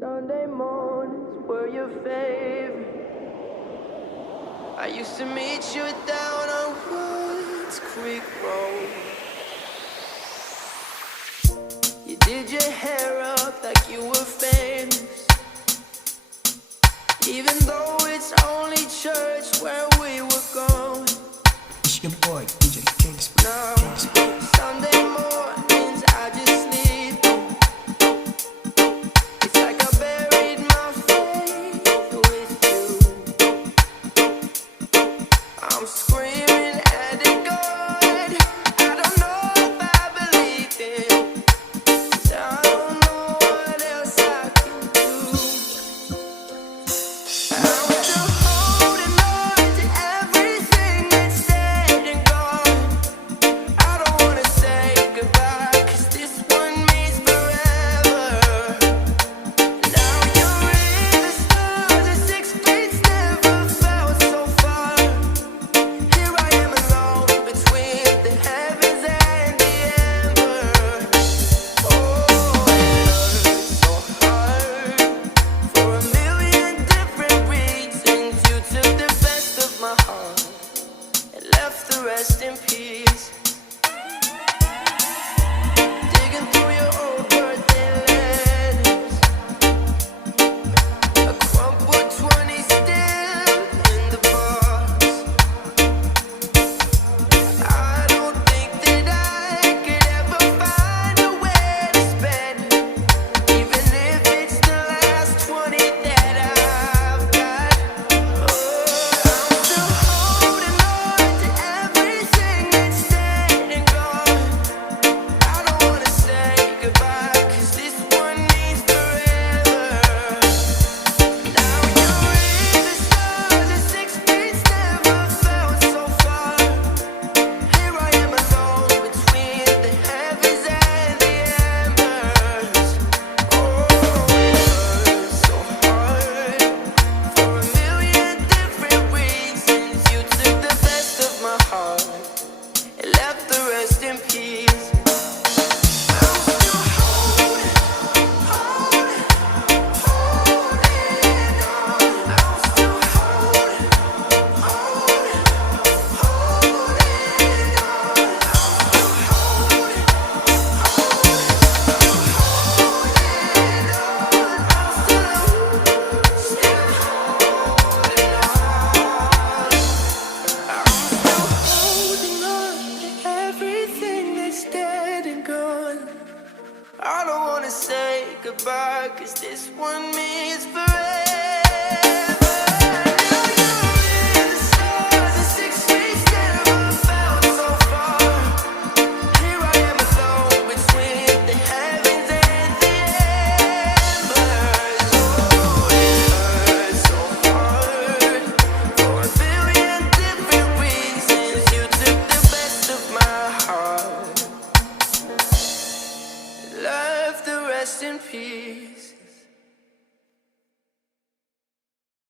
Sunday mornings were your favorite. I used to meet you down on Woods Creek Road. You did your hair up like you were famous, even though it's only church where we were going. It's your boy, DJ Kingsman. Now, Sunday mornings I just sleep. It's like I buried my faith with you. I'm screaming at the God I don't know if I believe in. I don't know what else I can do. I'm still holding on to everything that's dead and gone. I don't wanna say goodbye, 'cause this one means forever. Now you're in the stars, and 6 feet never felt so far. Here I am alone between the heavens and the embers. Oh, it hurts so hard for a million different reasons. You took the best of my heart and left the rest in peace. Digging through your old birthday letters, a crumpled 20 still in the box. I don't think that I could ever find a way to spend it, even if it's the last 20 that I've got. Oh, I'm still holding on to everything that's dead and gone. I don't wanna say goodbye, 'cause this one means forever. Now you're in the stars, and 6 feet never felt so far. Here I am alone between the heavens and the embers. Oh, it hurts so hard for a million different reasons. You took the best of my heart and left the rest in peace. I'm still holding on. I'm still holding holding on to everything that's dead and gone. I don't wanna say goodbye, 'cause this one means forever. Now you're in the stars, and 6 feet never felt so far. Here I am alone between the heavens and the embers. Oh, it hurts so hard for a billion different reasons. You took the best of my heart, left the rest in peace.